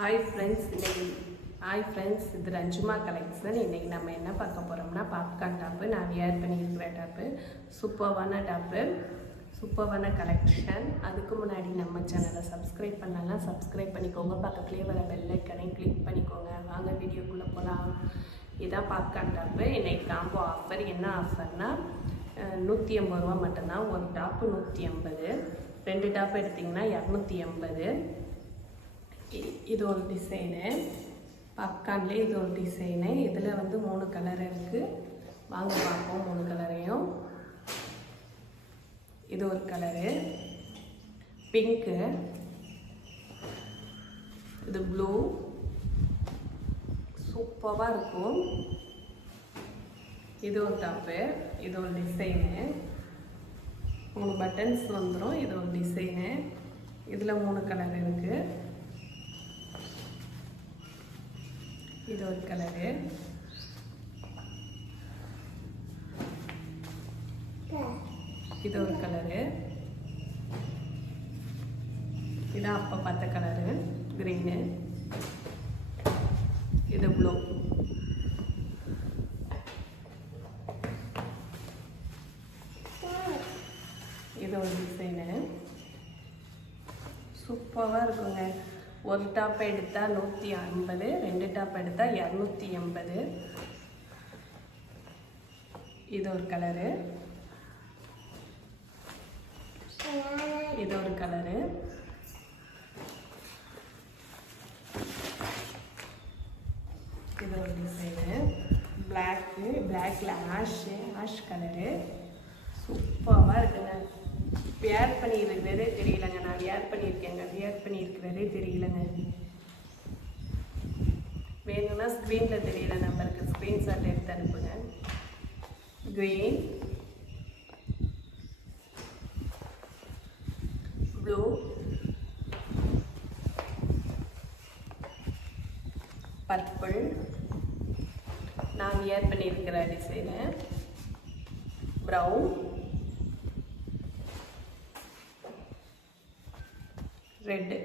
Hi friends, இது ரஞ்சுமா collection. இன்றைக்கி நம்ம என்ன பார்க்க போகிறோம்னா பாப்கார்ன் டாப்பு. நான் வியர் பண்ணியிருக்கிற டாப்பு சூப்பர்வான கலெக்ஷன். அதுக்கு முன்னாடி நம்ம சேனலை சப்ஸ்கிரைப் பண்ணலாம், சப்ஸ்கிரைப் பண்ணிக்கோங்க. பக்கத்துலேயே வர பெல் ஐக்கனையும் கிளிக் பண்ணிக்கோங்க. வாங்க வீடியோக்குள்ளே போகலாம். இதுதான் பாப்கார்ன் டாப்பு. இன்றைக்கி காம்போ ஆஃபர். என்ன ஆஃபர்னால் 150 ரூபா மட்டும்தான். ஒரு டாப்பு 150, 2 டாப்பு எடுத்திங்கன்னா 280. இது ஒரு டிசைனு, பாப்கார்ன்லேயே இது ஒரு டிசைனு. இதில் 3 கலர் இருக்குது. வாங்க பார்ப்போம் 3 கலரையும். இது ஒரு கலரு பிங்க்கு, இது ப்ளூ. சூப்பராக இருக்கும். இது ஒரு டாப்பு, இது ஒரு டிசைனு. 3 பட்டன்ஸ் வந்துடும். இது ஒரு டிசைனு. இதில் 3 கலர் இருக்குது. இது ஒரு கலரு, இது ஒரு கலரு. இதான் அப்போ பார்த்த கலரு க்ரீனு. இது ப்ளூ. இது ஒரு டிசைனு. சூப்பராக இருக்குங்க. ஒரு டாப் எடுத்தால் 150, 2 டாப் எடுத்தால் 280. இது ஒரு கலரு, இது ஒரு கலரு. இது ஒரு டிசைனு. பிளாக்ல ஆஷ் கலரு. சூப்பராக இருக்குங்க. வியர் பண்ணியிருக்கிறதே தெரியலங்க. நான் வியர் பண்ணியிருக்கிறதே தெரியலங்க. வேணும்னா ஸ்க்ரீனில் தெரியல நம்பருக்கு ஸ்க்ரீன்ஷாட் எடுத்து அனுப்புங்க. Green, blue, purple. நான் வியர் பண்ணியிருக்கிற டிசைனு ப்ரௌன், ரெட்டு.